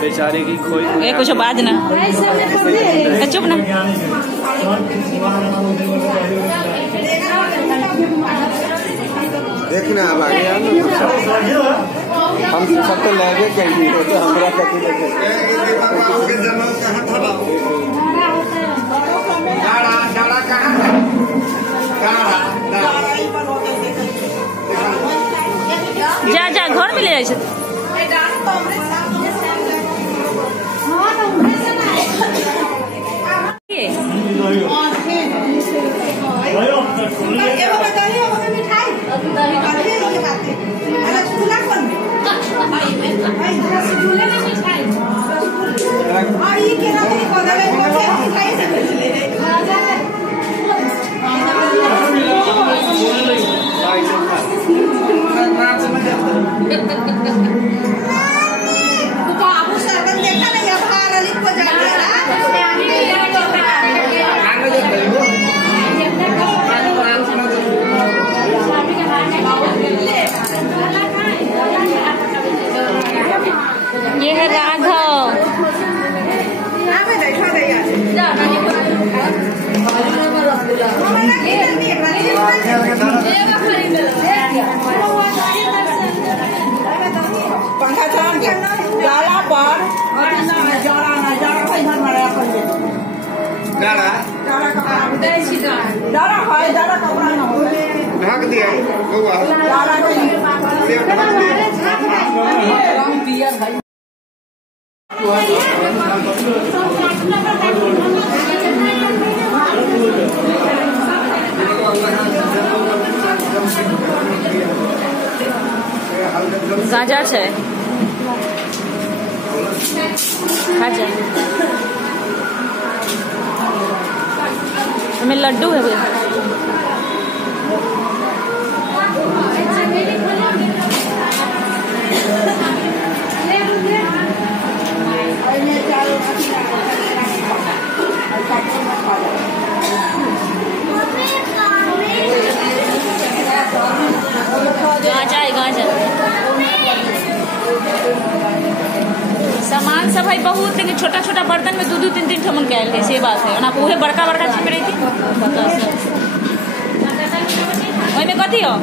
बेचारे की खोई ये कुछ बात ना चुप ना। देखना अब आगे हम सब तो लगे कहीं तो हमरा कति लगे जा जा घर में ले जाए ये है राघव। पंखा जाला पर ढक दिया गाजर है खाजा हमें लड्डू है भैया। सामान सब है बहुत, लेकिन छोटा छोटा बर्तन में 2-3 ठमन के आयल है से बात है ना। उहे बड़का बड़का चीज में रहती वही में कथी हो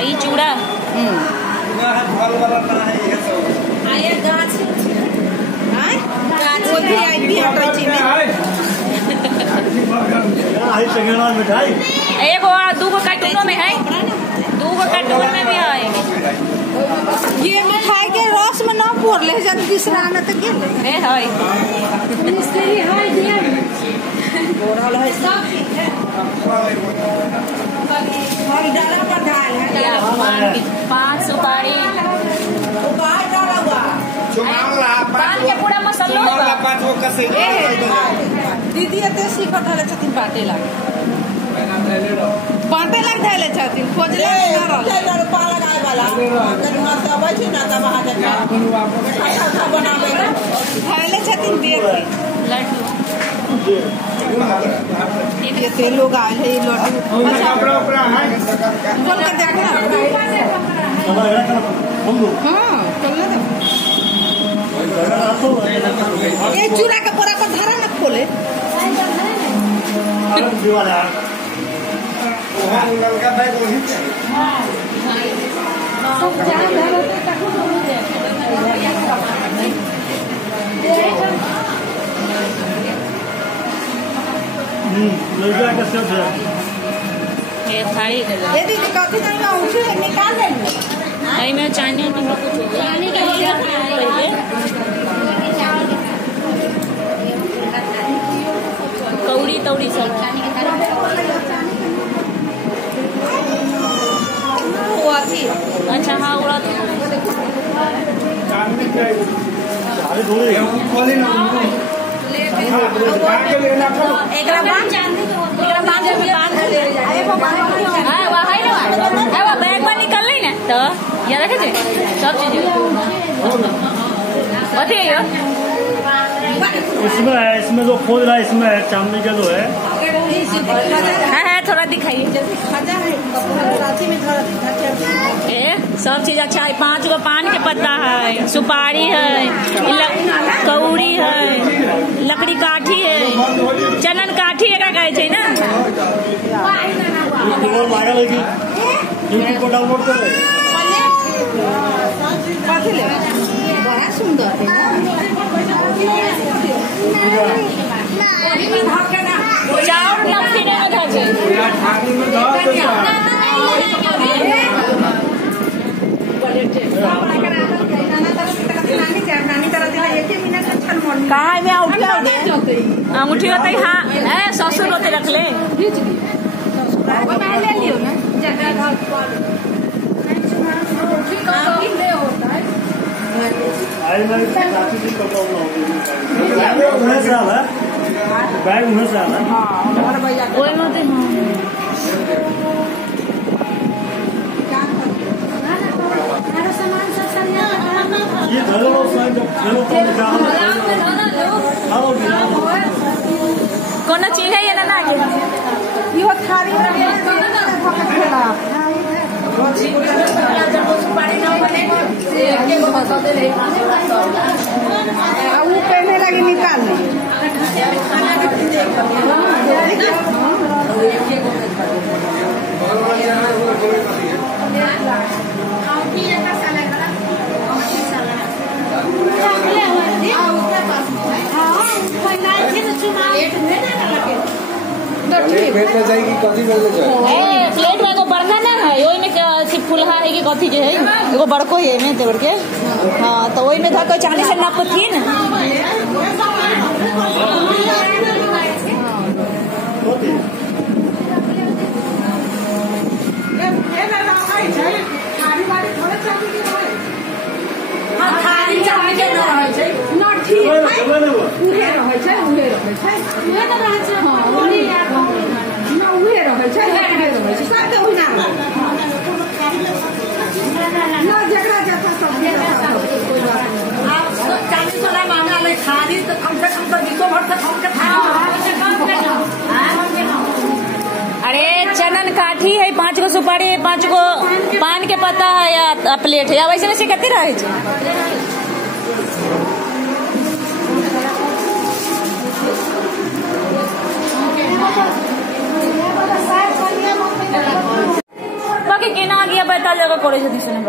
ये चूड़ा एगो 2 कार्टूनों में है, 2 कार्टून में भी है। ये मिठाई के रस में ना पोर ले जब तीसरा आना तक के है है इसलिए है दिया बोरल है सब है और डाला पर डाल है 5 सुपारी बाहर डाला हुआ पान के पूरा मसाला होगा। 5 गो कसे दीदी एते सीखत हले छथिन बाटे लाग धैले छथिन खोजले ना रहल रुपा लगाए वाला करमा सब छै ना त वहां जाके खाता बनावे धैले छथिन देख लड्डू ये ते लोग आए है लड्डू अच्छा ऊपर है बोल कर देखना हां चलने दे ये चूड़ा का पूरा पर धारा ना खोले लड़का बैग वही सब जहां धारा तक हो लड़का का सब है ये थाली दे ये दीदी कथी ना उठे निकाल ले नहीं मैं चाइनीज में कुछ चाइनीज का पहले कौड़ी तौड़ी सब अच्छा हाँ उड़ा बैग में निकल रही ना तो याद रखे सब चीज इसमें है, इसमें जो खोज रहा है इसमें है चांदी का जो है थोड़ा दिखाइए। सब चीज अच्छा है। 5 गो पान के पत्ता है, सुपारी है, कौड़ी है, लकड़ी काठी है, चनन काठी एक कहे छे ना। बड़ा सुंदर चाउर नमकीने में था छे। कहाँ में अंगूठी होते हाँ ससुर होते रख ले बैग में से ये कौन चीज है ये ना यो थारी वो पहने लगी निकाल प्लेट में एगो बड़का ना है ओई में सिर्फ फुलहा है कि कथी जे है एगो बड़को है में तोड़ के हाँ तो ओई में था कोई 40 से नाप थी ना अरे चनन काठी है 5 गो सुपारी है 5 गो पान के पत्ता है या प्लेट है या वैसे वैसे कते रहे बाकी केना गया बैठा जगह करे छथि सुने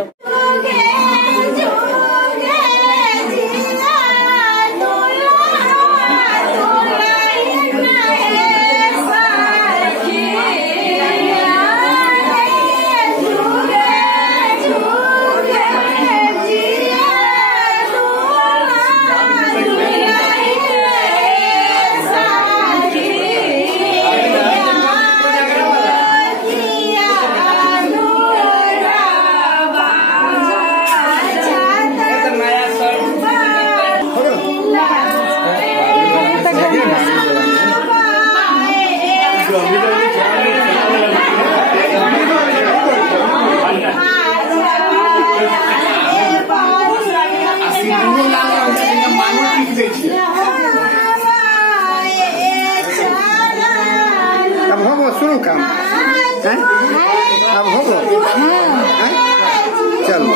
शुरू काम अब होगा चलो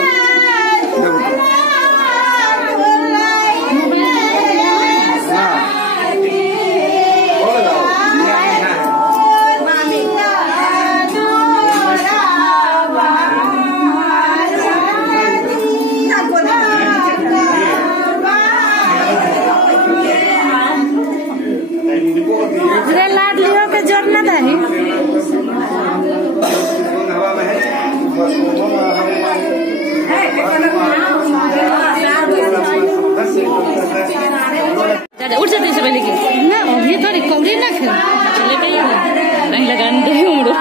उठ जाते से पहले की ना अभी तो रिकवरी ना खेल चले गई नहीं लगाने दे उमड़ो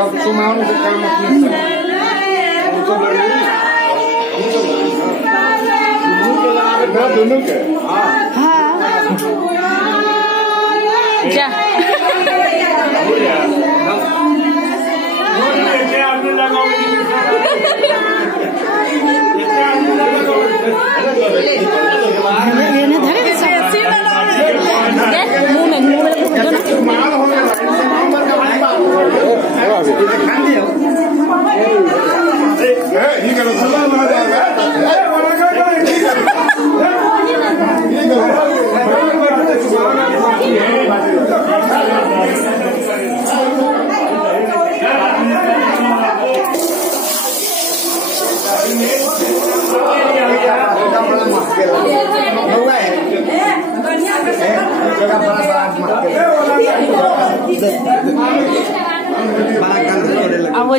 अब सुमाओ से काम अपने दोनों के जा धरे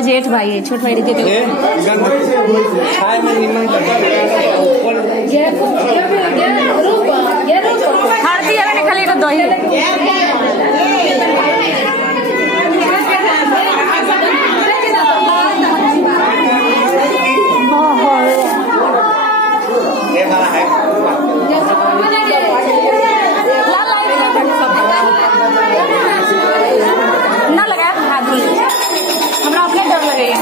वो जेठ भाई है, छोट भाई रहते थे। हल्दी है खाली तो दही ना लगा हाथ धो हमरा अपने डर लगे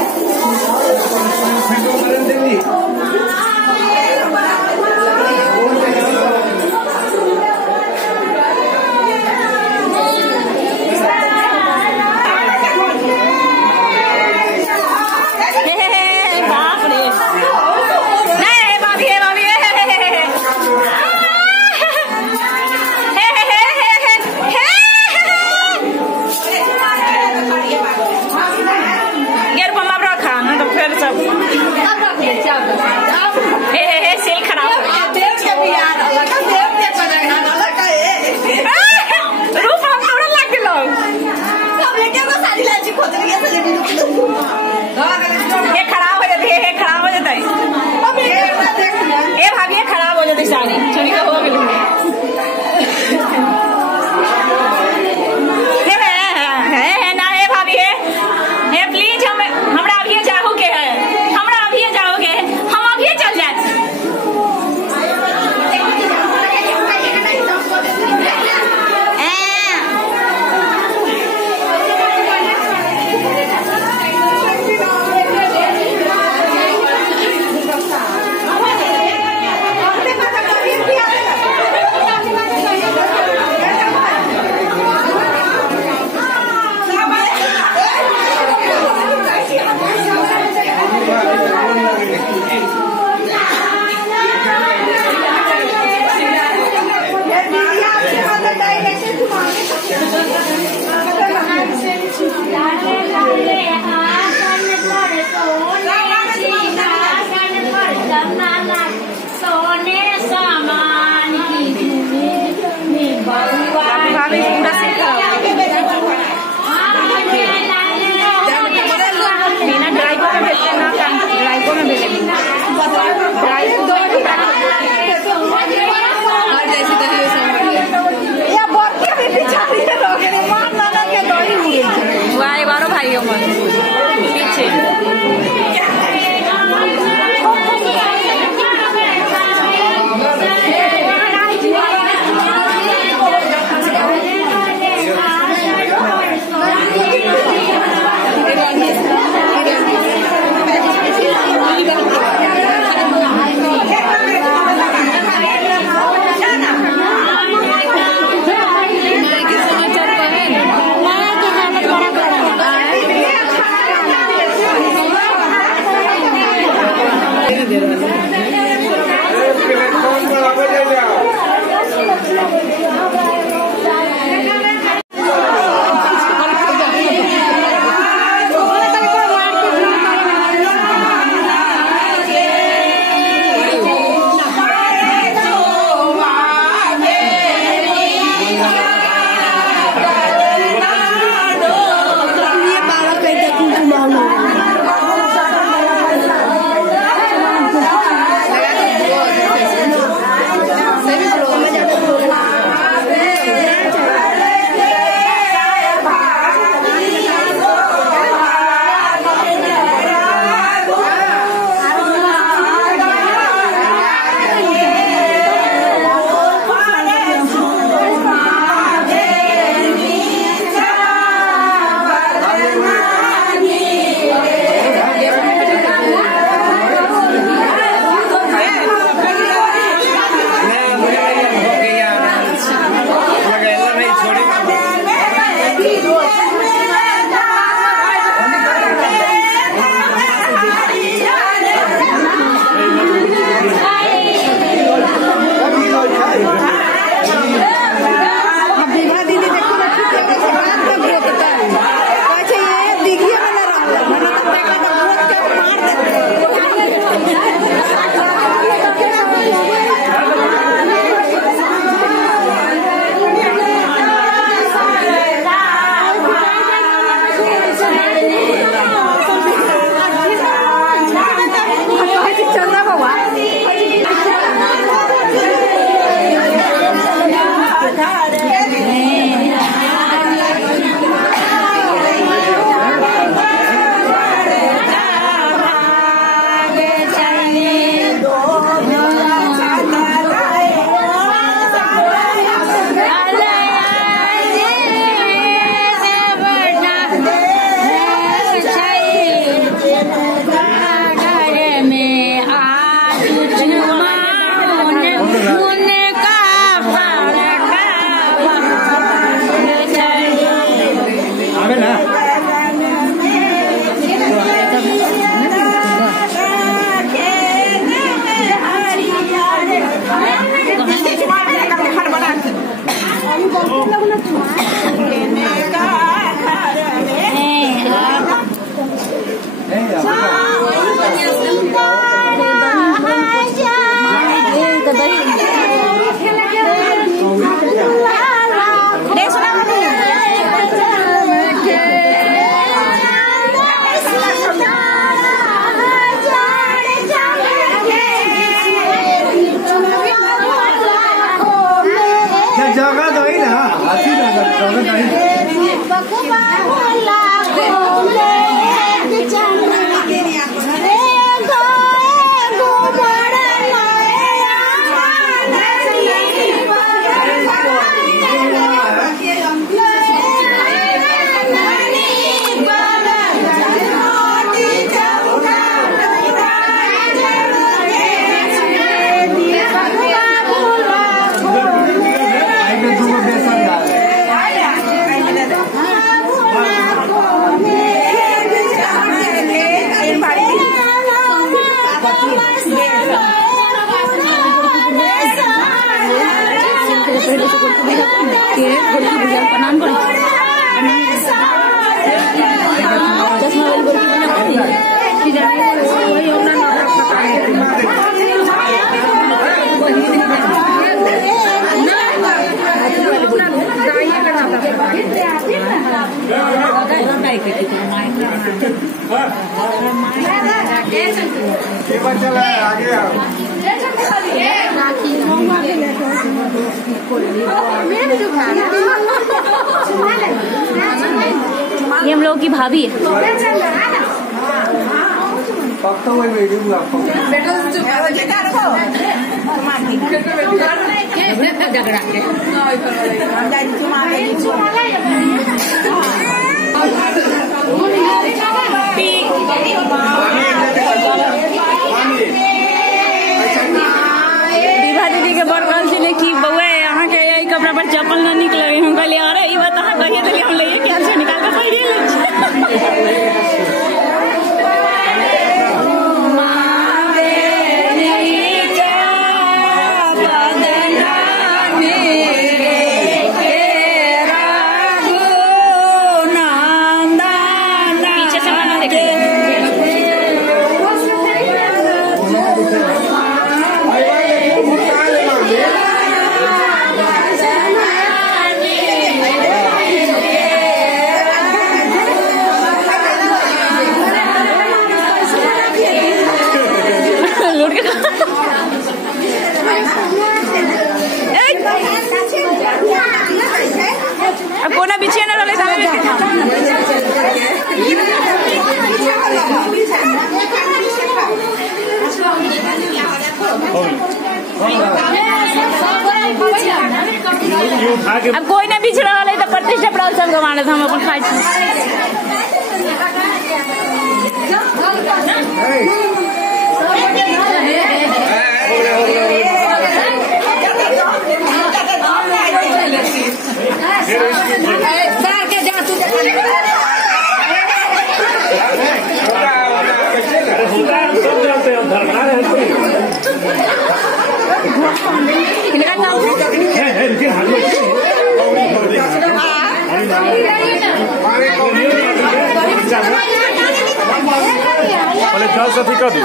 ये हम लोग की भाभी है। दीभा दीदी के बड़ कहल छे कि बउआ अहाँ के यही कपड़ा पर चप्पल न निक लगे। हम कहलिए अरे ई बात अहाँ कहिए देलिए हम लइए के अच्छा निकाल के पहिरे ले अब कोना बिछिए ना रोले सामने अब कोई ना बिछ रहा है तो प्रतिष्ठा प्राप्त सब गवाने हम अपन खाई जल से कर दी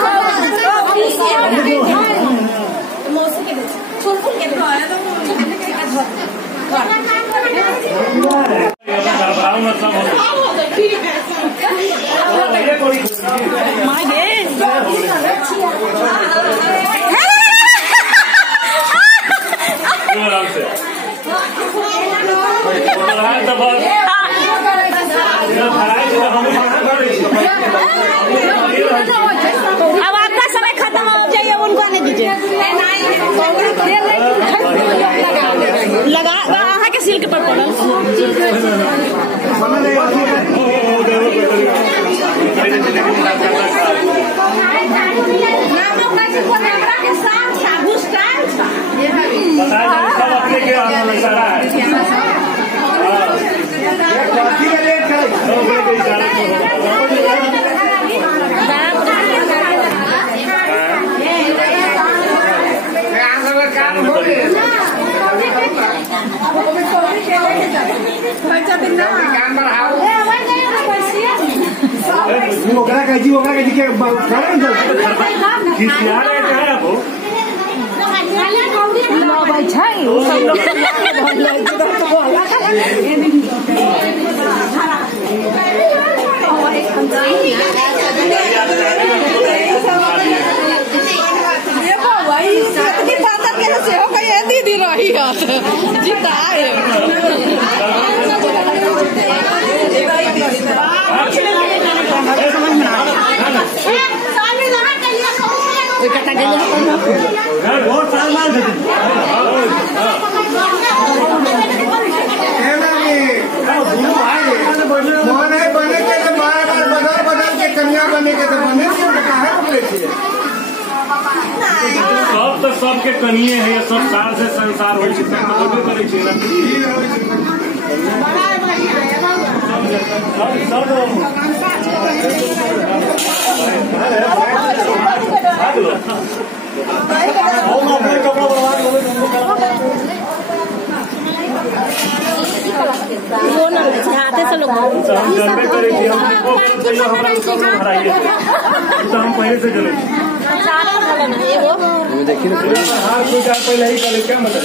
अब आपका समय खत्म हो जाइए उनको आने दीजिए लगा अहाँ के सिल्क पर पड़ल दीदी रही जीता कलकत्ता गेले बहुत साल मार देते मोहन बने के तो बार-बार बदल के कन्या बने के तो बने कहाँ बोले थे सब तो सबके कनिए है सब साल से संसार हो चुका है तो करे छी वो ना हाथे से लोग हम जल्दी करे छी हम हम पहले से चले देखिए ना हाथ को जा पहले ही करे क्या मतलब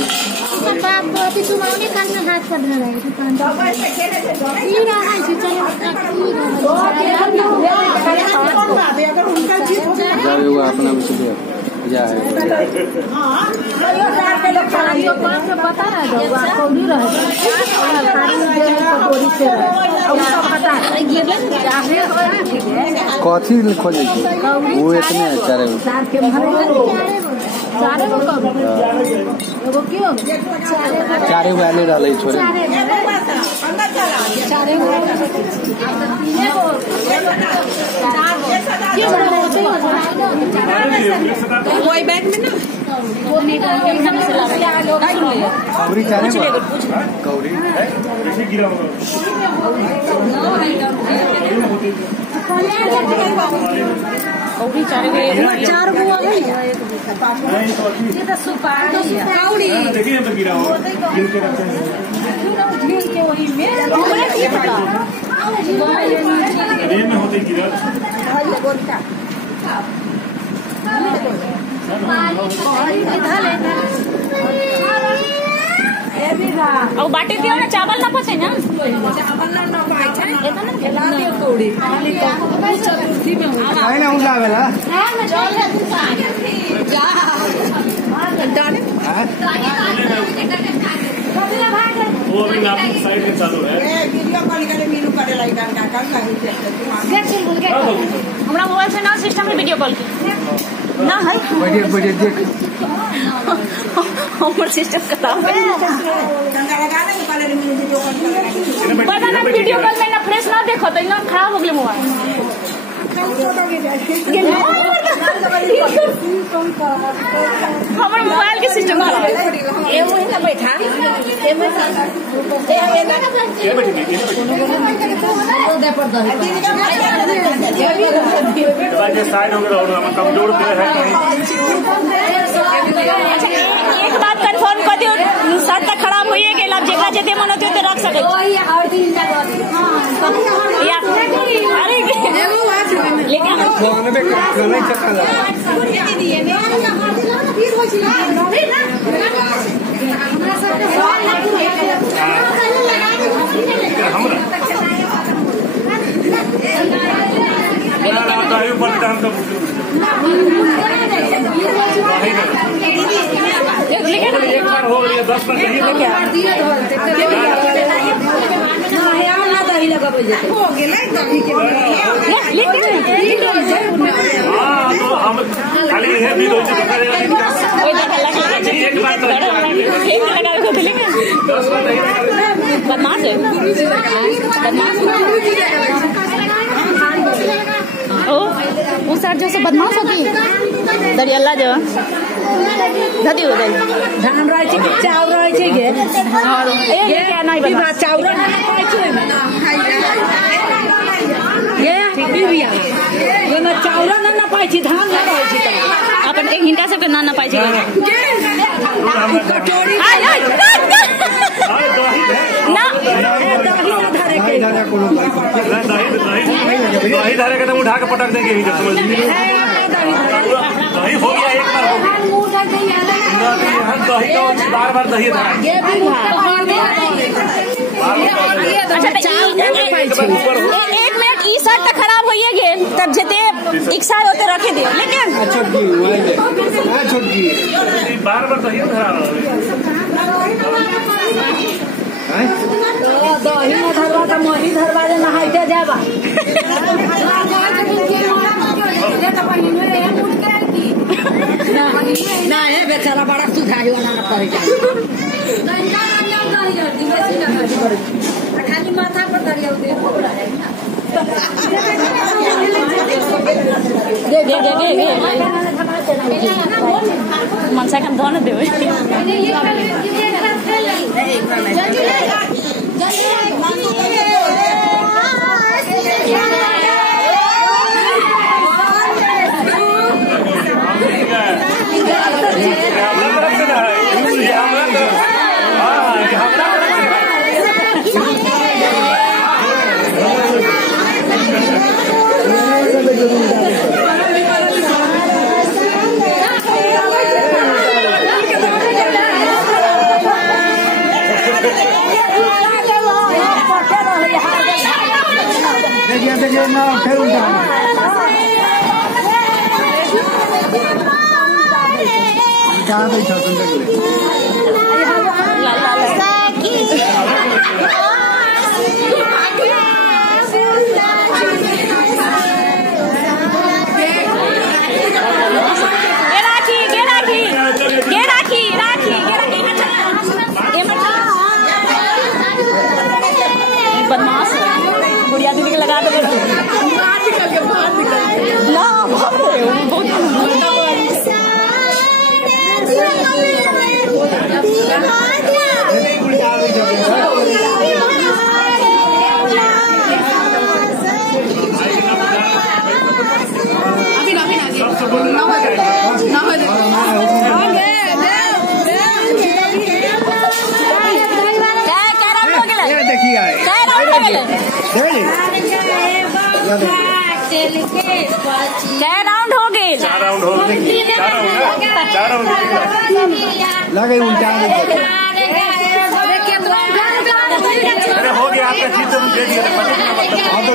बाप अभी तुम्हारे कान में हाथ कर रहा है दुकान ये रहा है चलो जाएगा अपना में से जा है पता ना कौड़ी रह कथी खोजे वो इतने चारे चारे वाले डाले छोरे कोई बैग में ना पूरी चारे कौड़ी कैसे गिरा होगा चार बुआ गई ये तो सुपारी देखिए तो गिरा होगा गिर के रखते हैं रेल में होते गिरा और बाटे दियो ना चावल ना फसे ना है ना उन लावेला वो अभी आप साइड में चालू है वीडियो कॉल करे मीनू करे लाइक का हमरा मोबाइल से ना सिस्टम में वीडियो कॉल ना है बढ़िया देख हमर सिस्टम खराब है पता ना वीडियो कॉल में ना फ्रेश ना देखो तो ना खराब हो गए मोबाइल हमारे मोबाइल के सिस्टम खराब है ये वही ना बैठा साइड हो गया कमजोर है एक बात कंफर्म कर दियो शर्ट तक खराब होइए गेल अब जेकरा जते मन होते तो रख सके अरे लेकिन फोन में नहीं चकला एक बार हो गया 10 मिनट हम खाली है भी एक बार बदमाश है ओ वो सर जो से बदमाश होती दरियाला जो धदी हो गई धान रहे छै चाउर रहे छै गे और ए क्या नहीं बता चाउर ये बिबिया जेना चाउर ना पाइ छी धान ना रहे छै अपन एक हिनका सबके ना पाइ छै कटोरी ना दही धारे का उठा के पटक देंगे दही हो गया एक बार दही तो बार बार दही धारा एक मिनट ई शर्ट तो खराब होइए गे तब जते इक्सा होते रखे दियो लेकिन छोटकी बार बार दही धारा दही में धरवा तो मही धरवा दे नहाइते जाबा ना है बेचारा बड़ा सुधारी वाला ना करे खाली माथा पर दरिया दे मनसा kan doan deh. देखिए ना फिर उल्टा कहाँ बैठा तुम देख ले बदमाश गुड़िया दीदी के लगा दो बाहर निकल के ना क्या राउंड हो गए 4 राउंड हो गए 4 राउंड लगे उल्टा अरे हो गया आपका जीत तो दे दिया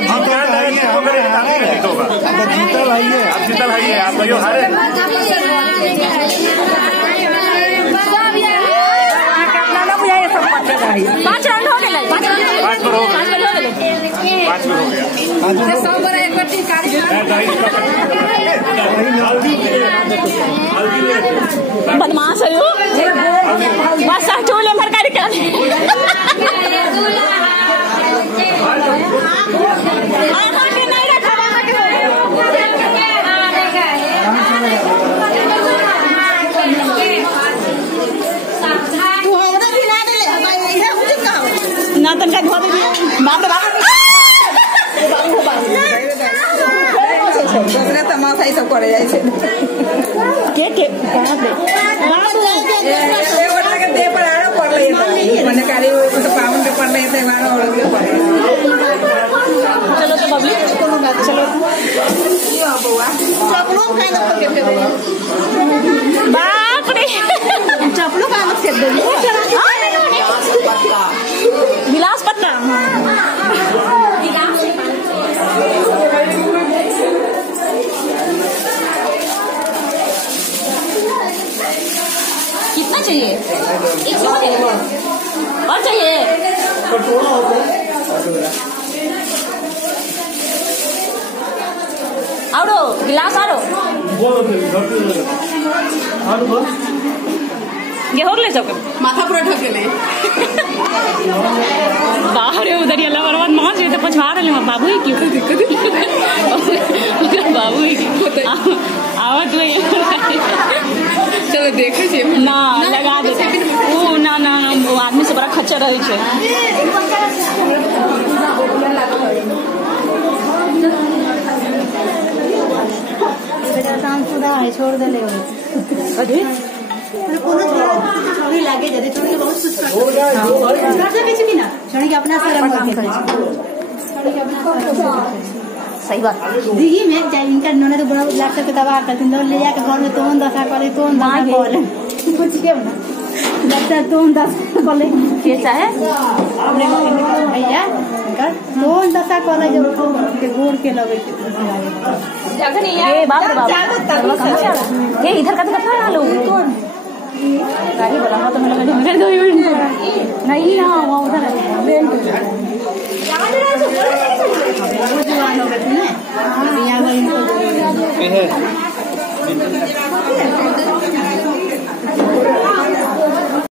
हम क्या लड़ेंगे हम जीत होगा जीता भाई है आप जीता भाई है आप जो हारे 5 राउंड हो गए 5 पर हो गया बदमाश है बस चूल्हे भर कर ना तनका धो दे बाप रे बाप दूसरे तमाशा ही सब करे जाए के कहां पे बाबू ये वाला के दे पर आरो कर ले मैंने कारी तो पावन के पर ले थे वाला और के पर चलो तो बबली चलो ये बउआ सब लोग खाए ना के पे बाप रे चपलो का मत कर दे गिलास पत्ता कितना चाहिए 100 और चाहिए आरो गिलास आरो ये हो गए सब माथा पूरा ढक ले बाहर उधर ये लवरवाद मार जे तो पछवा रहे हैं बाबू ही क्यों दिक्कत बाबू ही आवत में चलो देखे छे ना लगा दे ओ ना ना वो आदमी से बड़ा खच्चर रहे छे बेटा काम सुधा है छोड़ दे ले अरे कोनो छोड़ी लागे जदे छोड़ी के बहुत कुछ करते कुछ भी ना छोड़ी के अपना शर्म करके छोड़ी के अपना सही बात दीदी में जाए इनका नोने तो बड़ा लाख के दवा करते हैं ले जाके घर में तोन दशा करे तोन दशा करे कुछ के ना बच्चा तोन दशा करे कैसा है अपने भैया कर तोन दशा करे जो के गोड़ के लगे अगर ये बाप रे बाप ये इधर का तो कथा लो कौन गाड़ी वाला तो मेरा घर 2 मिनट नहीं ना वो उधर है वो जवान हो गए ना बिया वाली